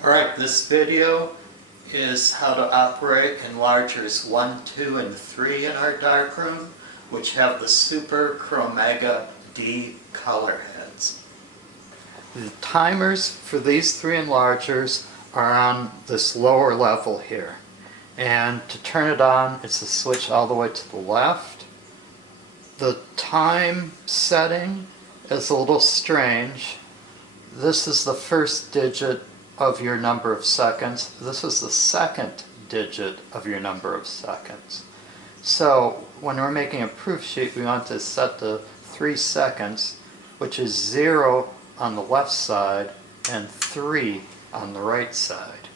Alright, this video is how to operate Enlargers 1, 2, and 3 in our darkroom, which have the Super Chromega D color heads. The timers for these three Enlargers are on this lower level here. And to turn it on, it's a switch all the way to the left. The time setting is a little strange. This is the first digit of your number of seconds. This is the second digit of your number of seconds. So when we're making a proof sheet, we want to set the 3 seconds, which is 0 on the left side and 3 on the right side.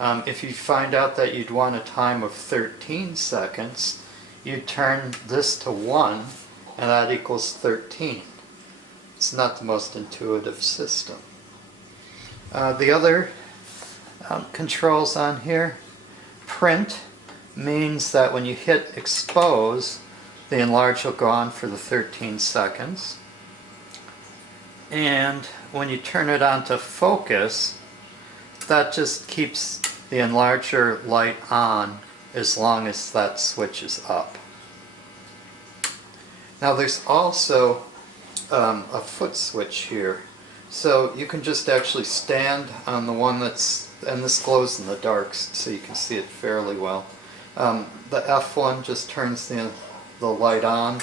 If you find out that you'd want a time of 13 seconds, you turn this to 1 and that equals 13. It's not the most intuitive system. The other controls on here, print means that when you hit expose, the enlarge will go on for the 13 seconds. And when you turn it on to focus, that just keeps the enlarger light on as long as that switch is up. Now there's also a foot switch here. So you can just actually stand on the one that's, and this glows in the dark so you can see it fairly well. The F1 just turns the light on.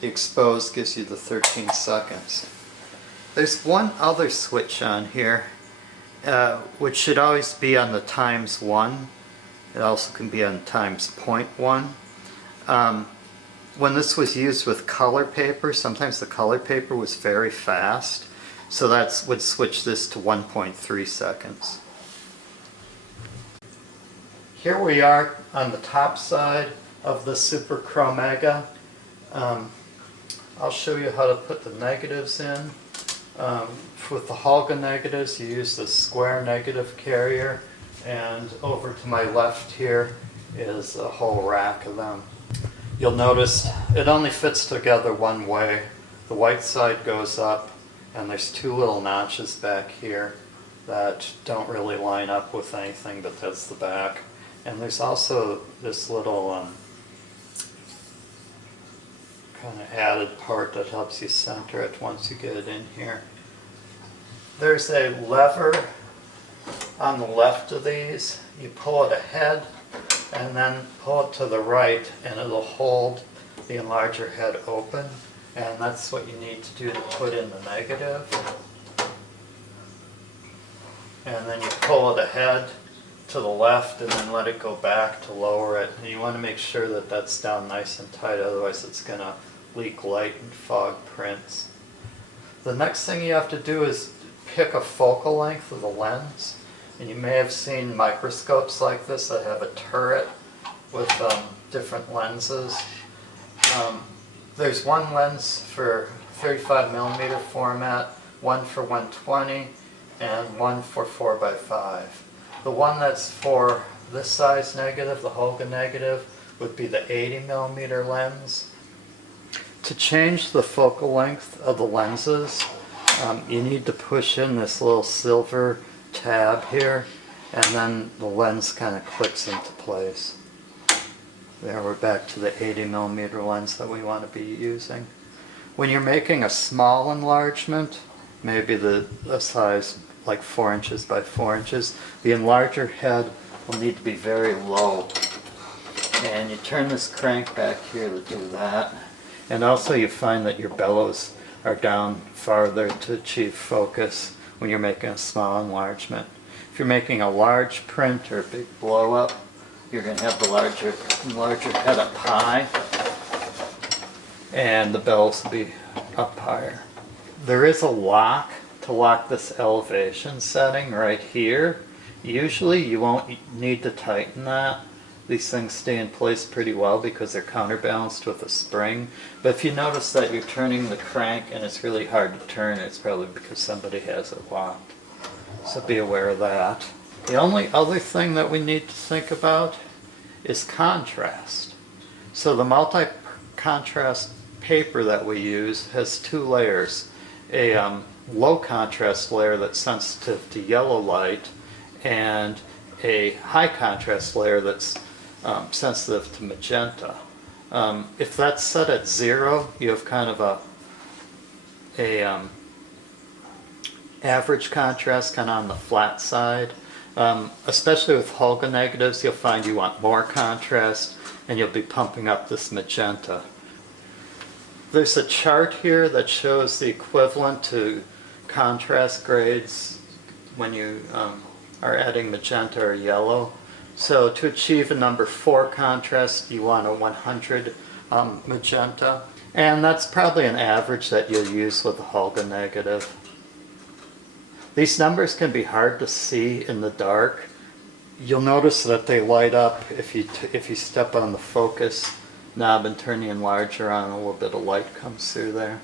The expose gives you the 13 seconds. There's one other switch on here, which should always be on the times 1. It also can be on times 0.1. When this was used with color paper, sometimes the color paper was very fast. So that would switch this to 1.3 seconds. Here we are on the top side of the Super Chromega. I'll show you how to put the negatives in. With the Holga negatives, you use the square negative carrier, and over to my left here is a whole rack of them. You'll notice it only fits together one way. The white side goes up, and there's 2 little notches back here that don't really line up with anything, but that's the back. And there's also this little kind of added part that helps you center it once you get it in here. There's a lever on the left of these. You pull it ahead and then pull it to the right, and it'll hold the enlarger head open. And that's what you need to do to put in the negative. And then you pull it ahead to the left and then let it go back to lower it. And you want to make sure that that's down nice and tight, otherwise it's going to leak light and fog prints. The next thing you have to do is pick a focal length of the lens. And you may have seen microscopes like this that have a turret with different lenses. There's one lens for 35mm format, one for 120, and one for 4x5. The one that's for this size negative, the Holga negative, would be the 80mm lens. To change the focal length of the lenses, you need to push in this little silver tab here, and then the lens kind of clicks into place. There, we're back to the 80mm lens that we want to be using. When you're making a small enlargement, maybe the size like 4 inches by 4 inches, the enlarger head will need to be very low. And you turn this crank back here to do that. And also you find that your bellows are down farther to achieve focus when you're making a small enlargement. If you're making a large print or a big blow up, you're going to have the larger head up high, and the bells will be up higher. There is a lock to lock this elevation setting right here. Usually you won't need to tighten that. These things stay in place pretty well because they're counterbalanced with a spring. But if you notice that you're turning the crank and it's really hard to turn, it's probably because somebody has it locked. So be aware of that. The only other thing that we need to think about is contrast. So the multi-contrast paper that we use has 2 layers. A low contrast layer that's sensitive to yellow light, and a high contrast layer that's sensitive to magenta. If that's set at 0, you have kind of a average contrast, kind of on the flat side. Especially with Holga negatives, you'll find you want more contrast, and you'll be pumping up this magenta. There's a chart here that shows the equivalent to contrast grades when you are adding magenta or yellow. So to achieve a number 4 contrast, you want a 100 magenta. And that's probably an average that you'll use with a Holga negative. These numbers can be hard to see in the dark. You'll notice that they light up if you step on the focus knob and turn the enlarger on, a little bit of light comes through there.